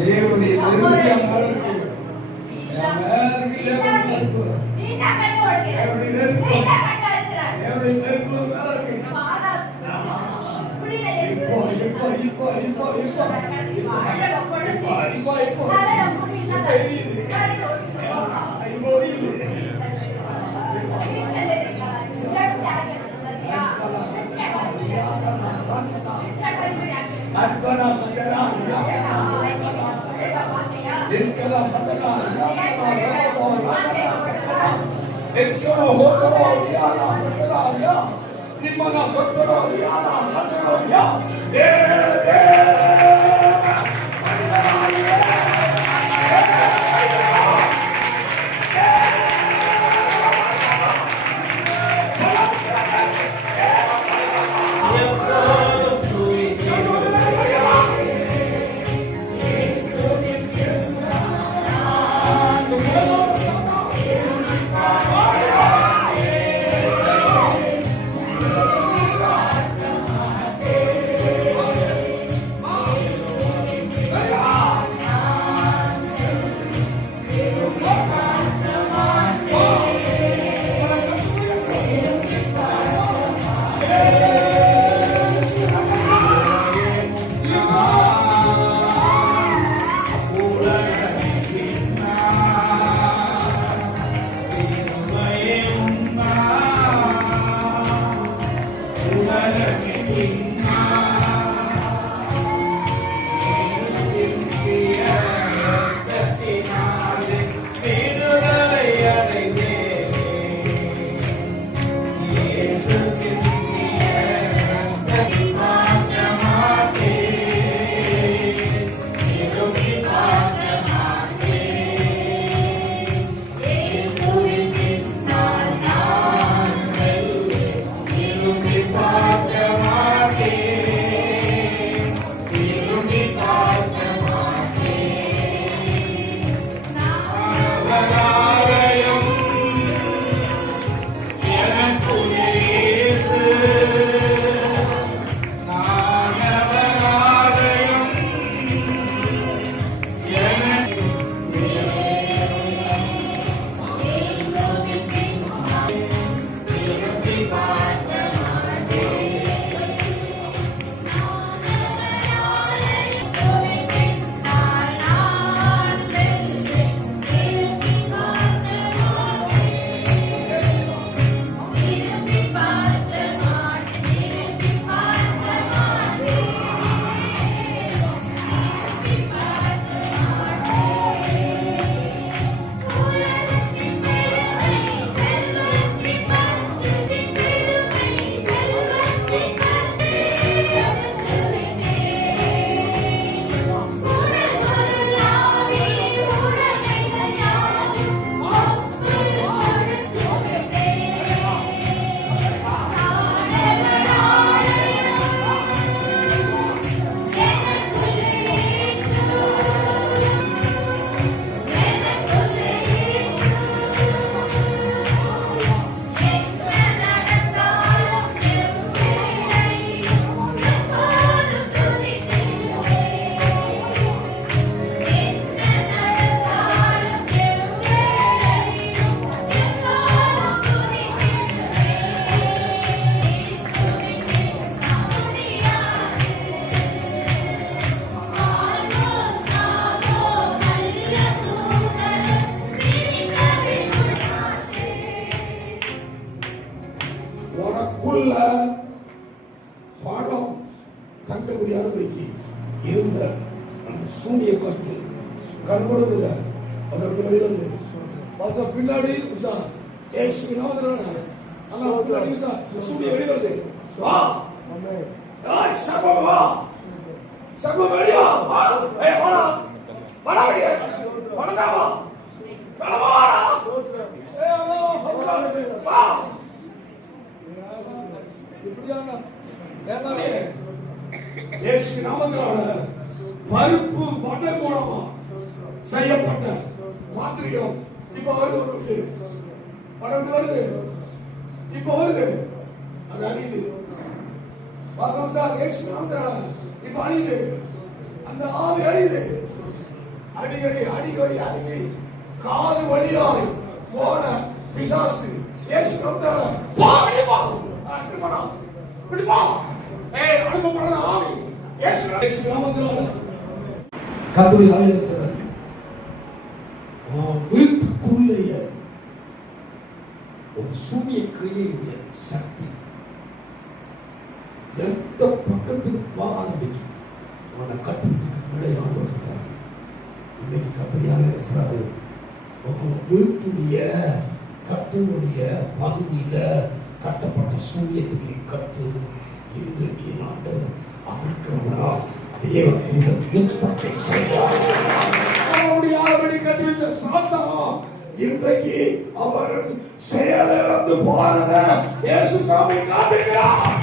தேவனுடைய பின்னாடி வெளிவருது வா பருப்பு வடை மூலமா செய்யப்பட்ட மாத்திரிகம் இப்ப வருது, படம் வருது, இப்ப வருது, அது அழியுது. இப்ப அழிது, அந்த ஆவி அழிது. அடிக்கடி அடிக்கடி அடிக்கடி காது வழியாய் போன பிசாசு இயேசு வந்தார பாடி பாடு அனுப்படா விடுமா அனுப்பப்படாத ஆவி இயேசு நாமத்தினால கர்த்தருடைய ஆலயத்தை சொல்றாரு. வீட்டுக்குள்ளேயே ஒரு சூனிய கிரியையுடைய சக்தி எந்த பக்கத்துக்கு போகாதபடிக்கு அவனை கட்டுச்சு விளையாண்டு வருகிறார். இன்னைக்கு கத்தரியாக சொல்றாரு, வீட்டுடைய கட்டுடைய பகுதியில கட்டப்பட்ட சூரியத்துக்கு கட்டு இன்றைக்கு ஆண்டவர் அவிழ்க்கிறவரால் தேவத்துடன் யுத்தத்தை செய்தார். அவருடைய கட்டி வச்ச சாத்தான் இன்றைக்கு அவர் செயலிழந்து போறத இயேசு சாமி காட்டுகிறார்.